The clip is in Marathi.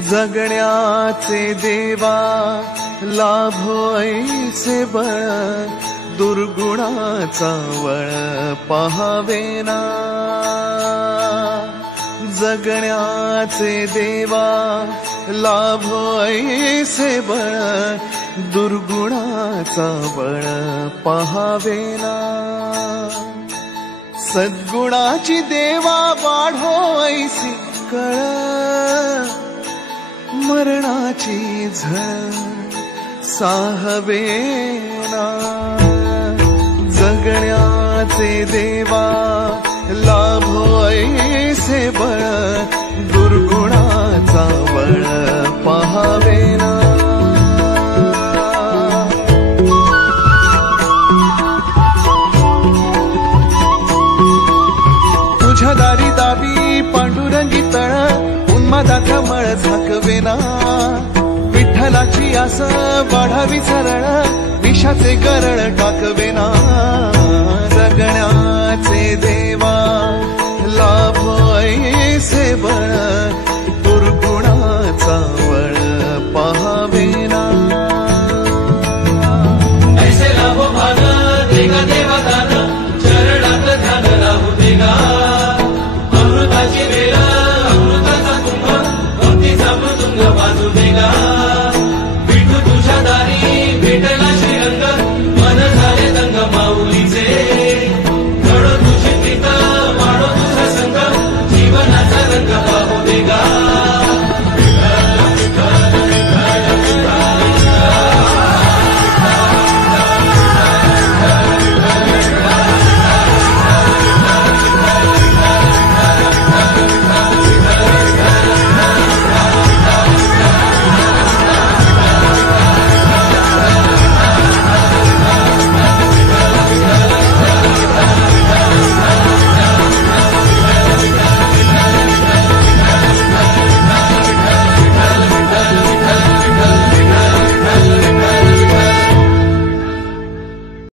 जगण्याचे देवा लाभो ऐसे बळ, दुर्गुणाचा वळ पहावेना। जगण्याचे देवा लाभो ऐसे बळ, दुर्गुणाचा बळ पहावेना। सद्गुणाची देवा वाढो ऐसी कळ, मरणाची झळ साहवेना। जगण्याचे देवा लाभो ऐसे बळ, दुर्गुणाचा बळ पहावेना। तुझ्या दारी दावी पांडुरंगी तळ, उन्मादाचा मळ झाकवेना। विठ्ठलाची आस वाढावी सरळ, विषाचे गरळ टाकवेना। जगण्याचे देव